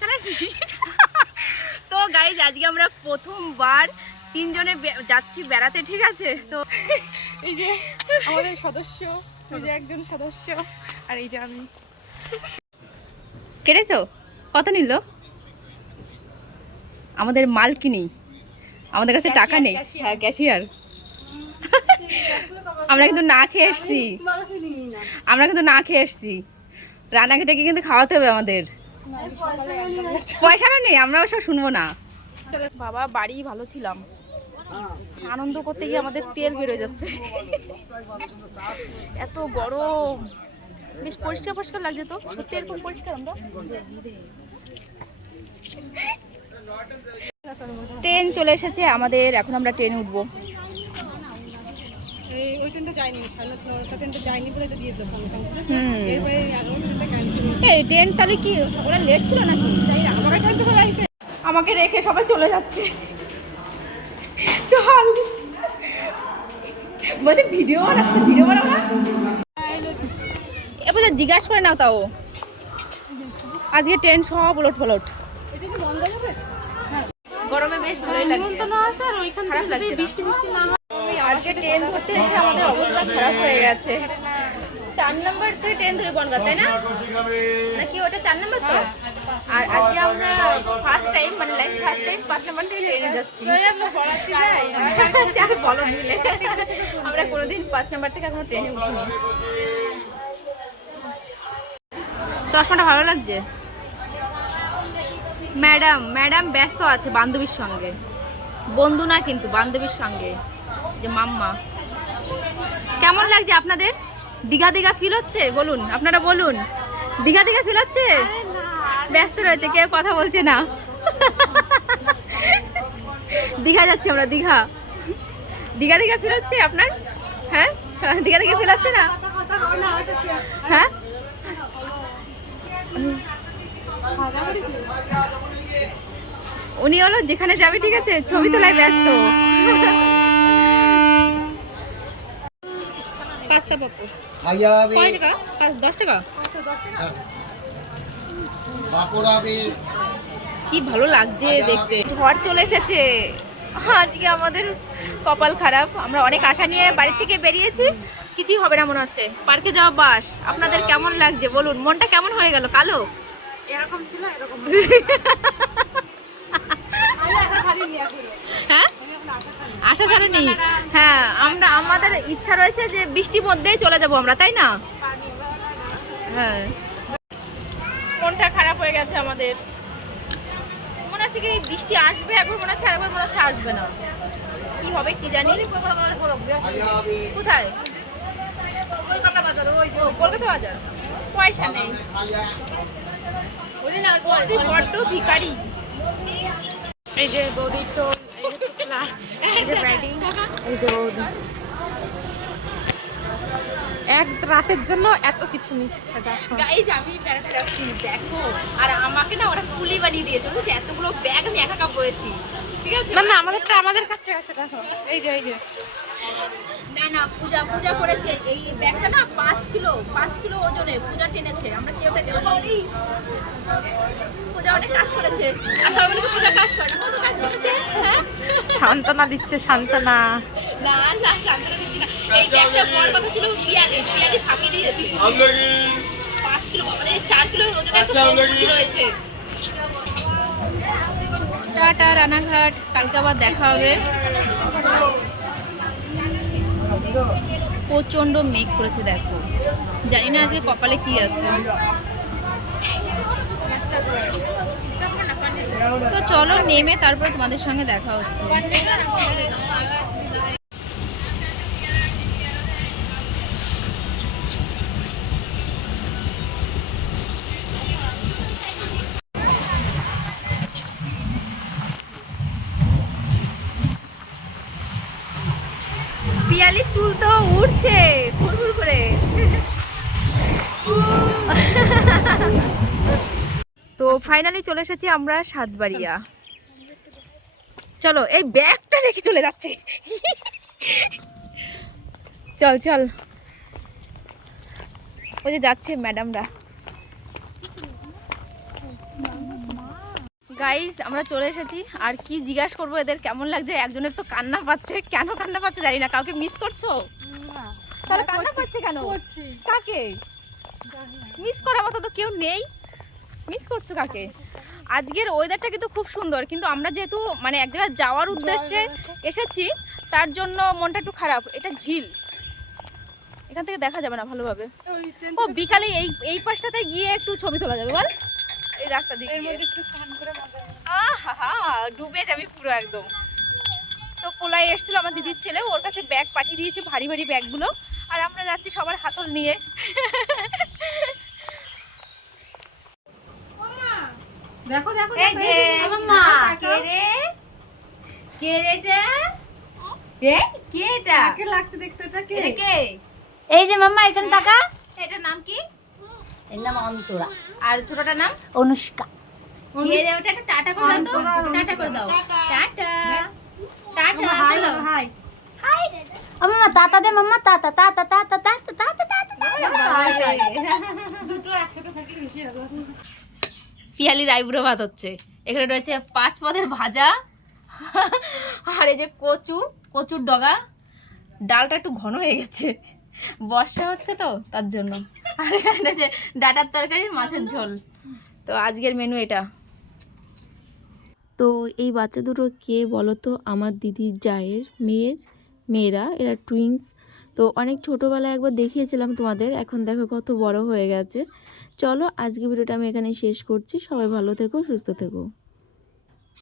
চালাইছিস? তো গাইজ আজকে আমরা প্রথমবার তিনজনে যাচ্ছি বেড়াতে, ঠিক আছে? তো এই যে আমাদের সদস্য, এই যে একজন সদস্য, আর এই যে আমি। কেটেছো? কত নিল? আমাদের মালকিনি, আমাদের কাছে টাকা নেই। হ্যাঁ, ক্যাশিয়ার। আমরা কিন্তু না খেয়ে এসছি, রান্নাঘাটাকে কিন্তু খাওয়াতে হবে আমাদের। পয়সাটা নেই, আমরা ওসব শুনবো না। বাবা বাড়ি ভালো ছিলাম, আনন্দ করতে গিয়ে আমাদের তেল বেরোয় যাচ্ছে। এত গরম, বেশ পরিষ্কার পরিষ্কার লাগছে তো, সত্যি এরকম পরিষ্কার আমরা। ট্রেন চলে এসেছে আমাদের, এখন আমরা ট্রেনে উঠবো। ওই ট্রেনটা যায়নি, ট্রেনটা যায়নি বলে তো দিয়ে দিল সঙ্গে সঙ্গে। এই ট্রেন তাহলে কি ওরা লেট ছিল নাকি? আমাকে ট্রেন তো চলে আসছে, আমাকে রেখে সবাই চলে যাচ্ছে। চল, বলছে ভিডিও বানাচ্ছে, ভিডিও বানাবো না? এবার জিজ্ঞাসা করে নাও। তাও আজকে ট্রেন সব উলট পালট। গরমে বেশ ভালোই লাগছে। বৃষ্টি বৃষ্টি না হয়। আজকে ট্রেন ধরতে এসে আমাদের অবস্থা খারাপ হয়ে গেছে। 4 নম্বর থেকে ট্রেন ধরে বনগাঁ, তাই না? নাকি ওটা 4 নম্বর তো? আর আজকে আমরা ফার্স্ট টাইম, মানে লাইফ ফার্স্ট টাইম 5 নম্বর থেকে ট্রেনে যাচ্ছি। চাকে বলো মিলে, আমরা কোনোদিন 5 নম্বর থেকে এখনো ট্রেনে উঠিনি। চশমাটা ভালো লাগছে। ম্যাডাম ব্যস্ত আছে বান্ধবীর সঙ্গে, বন্ধু না কিন্তু বান্ধবীর সঙ্গে, যে মাম্মা। কেমন লাগছে আপনাদের? দীঘা ফিল হচ্ছে? বলুন, আপনারা বলুন, দীঘা ফিল হচ্ছে? ব্যস্ত রয়েছে, কেউ কথা বলছে না। দীঘা যাচ্ছি আমরা, দীঘা ফিল হচ্ছে আপনার? হ্যাঁ, দীঘা ফিল হচ্ছে না? হ্যাঁ, উনি হলো যেখানে যাবে, ঠিক আছে, ছবি তোলায় ব্যস্ত। পাস্তা পাপ্পু কয় টাকা? 10 টাকা। কি ভালো লাগছে দেখতে। ঝড় চলে এসেছে আজকে, আমাদের কপাল খারাপ। আমরা অনেক আশা নিয়ে বাড়ি থেকে বেরিয়েছি, কিছুই হবে না মনে হচ্ছে। পার্কে যাওয়া বাস। আপনাদের কেমন লাগছে বলুন? মনটা কেমন হয়ে গেল? কালো এরকম ছিল, এরকম। হ্যাঁ, আশা ছাড়েনি। হ্যাঁ, আমাদের ইচ্ছা রয়েছে যে বৃষ্টির মধ্যেই চলে যাব আমরা, তাই না? হ্যাঁ, মনটা খারাপ হয়ে গেছে আমাদের। মনে হচ্ছে কি বৃষ্টি আসবে একবার, মনে হচ্ছে একবার, মনে হচ্ছে আসবে না। কি হবে কি জানি। কোথায়? কলকাতা বাজার। পয়সা নেই, বড্ড ভিখারি। এই যে বৌদির তো এক রাতের জন্য এত কিছু নিচ্ছে। গাইজ আমি বেড়াতে যাচ্ছি, দেখো। আর আমাকে না ওরা কুলি বানিয়ে দিয়েছে, বুঝেছি? এতগুলো ব্যাগ আমি একা একা বয়েছি, ঠিক আছে? না আমাদেরটা আমাদের কাছে আছে, দেখো। এই যে না পূজা করেছে। এই ব্যাগটা না 5 কিলো ওজনের, পূজা টেনেছে। আমরা কেউ পূজা অনেক কাজ করেছে, আর সবাই বলে পূজা কাজ করে না। কত কাজ করেছে? হ্যাঁ, সান্ত্বনা দিচ্ছে, সান্ত্বনা। না সান্ত্বনা দিচ্ছি না। এই ব্যাগটা বড় কথা ছিল, পিয়ালি ফাঁকি দিয়েছে। 5 কিলো, মানে 4 কিলো ওজনের একটা কবজি রয়েছে। টাটা রানাঘাট, কালকে আবার দেখা হবে। প্রচন্ড মেঘ করেছে, দেখো। জানি না আজকে কপালে কি আছে। তো চলো নেমে তারপর তোমাদের সঙ্গে দেখা হচ্ছে। পিয়ালির চুল তো উঠছে ফুরফুর করে। তো ফাইনালি চলে এসেছি আমরা সাতবাড়িয়া। চলো, এই ব্যাগটা রেখে চলে যাচ্ছে। চল ওই যে যাচ্ছে ম্যাডামরা। গাইস আমরা চলে এসেছি। আর কি জিজ্ঞাসা করবো এদের কেমন লাগছে। একজনের তো কান্না পাচ্ছে, কেন কান্না পাচ্ছে জানি না। কাউকে মিস করছো? তাহলে কান্না পাচ্ছে কেন? কাকে মিস করার মতো তো কেউ নেই, মিস করছো কাকে? আজকের ওয়েদারটা কিন্তু খুব সুন্দর, কিন্তু আমরা যেহেতু মানে এক জায়গায় যাওয়ার উদ্দেশ্যে এসেছি তার জন্য মনটা একটু খারাপ। এটা ঝিল, এখান থেকে দেখা যাবে না ভালোভাবে। ও বিকালে এই পাশটাতে গিয়ে একটু ছবি তোলা যাবে বল, এই রাস্তা দিকে আহা ডুবে যাবি পুরো একদম। তো পোলাই এসেছিল আমার দিদির ছেলে, ওর কাছে ব্যাগ পাঠিয়ে দিয়েছে, ভারী ভারী ব্যাগগুলো। আর আমরা যাচ্ছি সবার হাতল নিয়ে। দেখো দেখো এই যে মা কে রে, কে রে এটা, এ কে এটা, কে লাগছে দেখতে? এটা কে? এটা কে? এই যে মাম্মা এখানে টাকা। এটার নাম কি? এর নাম অন্তরা। আর ছোটটার নাম অনুষ্কা। কে রে? ওটা একটু টাটা করে দাও তো, টাটা করে দাও, টাটা টাটা হাই বলো। হাই। ও মাম্মা তাতা দে, মাম্মা তাতা তাতা তাতা তাতা তাতা তাতা। দুটো একসাথে থাকি বেশি ভালো। পিয়ালির আইবুড়ো ভাত হচ্ছে। এখানে রয়েছে 5 পদের ভাজা, আর এই যে কচুর ডগা। ডালটা একটু ঘন হয়ে গেছে, বর্ষা হচ্ছে তো তার জন্য। আর এখানে রয়েছে ডাটার তরকারি, মাছের ঝোল। তো আজকের মেনু এটা। তো এই বাচ্চা দুটো কে বলো তো? আমার দিদির জায়ের মেয়েরা, এরা টুইন্স। তো অনেক ছোটোবেলায় একবার দেখিয়েছিলাম তোমাদের, এখন দেখো কত বড় হয়ে গেছে। চলো আজকে ভিডিওটা আমি এখানে শেষ করছি। সবাই ভালো থেকো, সুস্থ থেকো।